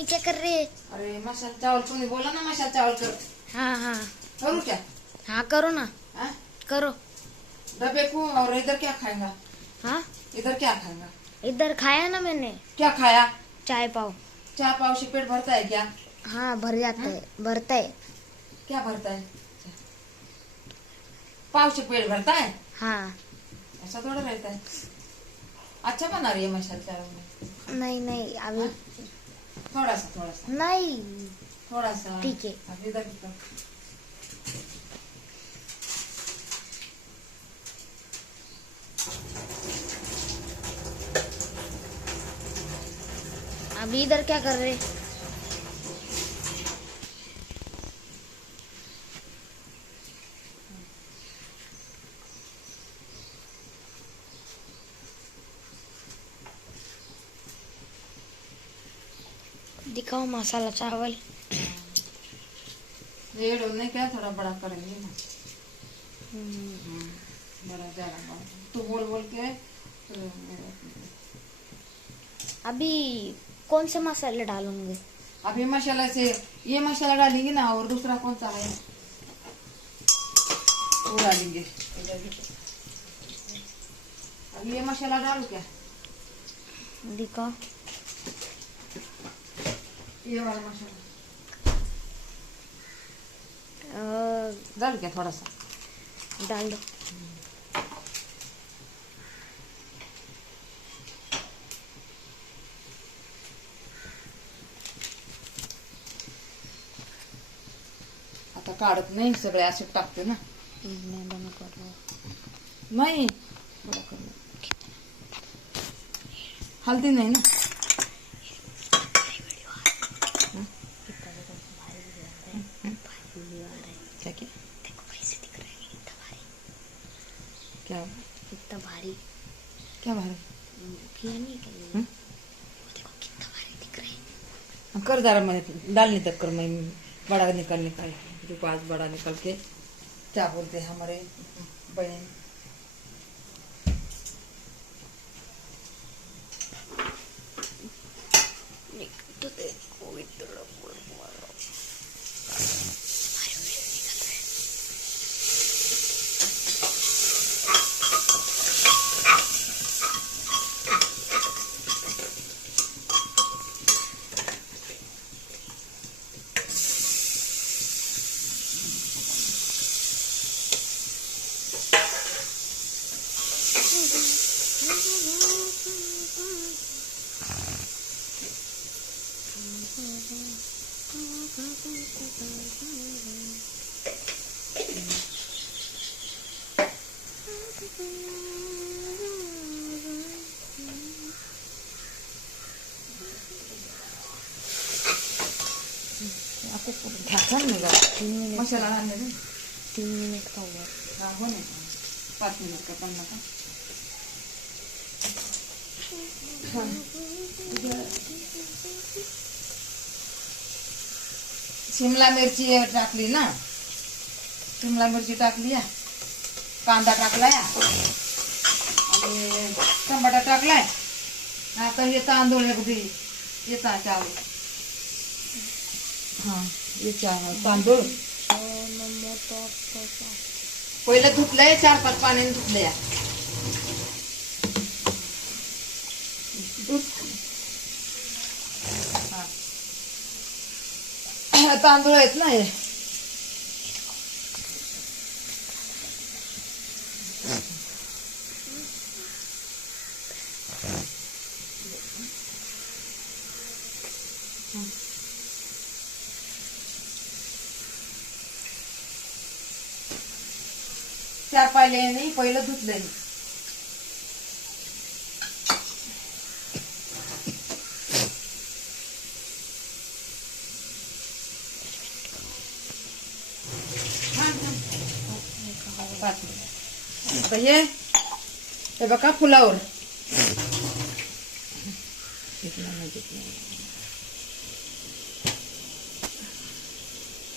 मम्मी क्या कर रही है? अरे मसाला चावल तुमने बोला ना मसाला चावल कर। हाँ हाँ करूँ क्या? हाँ करो ना, हाँ? करो। डब्बे को और इधर क्या खाएगा? हाँ इधर क्या खाएगा? इधर खाया ना मैंने, क्या खाया? चाय पाव। चाय पाव से पेट भरता है क्या? हाँ भर जाता है, भरता है। क्या भरता है? पाव से पेट भरता है? हाँ ऐसा थोड़ा रहता है। अच्छा बना रही है मसाला चावल में। नहीं नहीं अभी थोड़ा सा नहीं, थोड़ा सा ठीक है। अब इधर की तरफ। अभी इधर क्या कर रहे? दिखाओ मसाला चावल। रेड होने क्या थोड़ा बड़ा करेंगे ना। बड़ा ज्यादा बड़ा तो बोल बोल के अभी कौन से मसाले डालूंगे? अभी मसाला से ये मसाला डालेंगे ना, और दूसरा कौन सा है वो डालेंगे। अभी ये मसाला डालू क्या? दिखाओ। ये वाला मसाला अ, डाल क्या? थोड़ा सा डाल दो। आता काढत नाही, सगळे असे टाकते ना. मैं बंद कर रहा हूँ। नाही बडा करू. हल्दी नाही ना. क्या क्या देखो कैसे दिख रहा है, इतना भारी। क्या इतना भारी क्या भाई किया नहीं कर। देखो कितना भारी दिख रहा है। कर जरा, मैं डालने तक कर, मैं बड़ा निकाल जो पास बड़ा निकल के क्या बोलते हैं हमारे बहन तो देखो इतना आपको ढक्कन में लगा 3 मिनट, मसाला डालने दे. 3 मिनट का हुआ। हाँ हो नहीं 5 मिनट का करना था. हाँ. शिमला मिरची टाकली ना, शिमला मिरची टाकली आहे, कांदा टाकलाय आणि टमाटा टाकलाय. आता हे तांदूळ अगदी येता चावल. हाँ ये तांदूळ पहिले धुतलंय, 4-5 पाण्याने धुतलंय. तांदूळ आहेत ना हे. चार पाहिले नाही, पहिलं धुतलंय. हे बघा फुलावर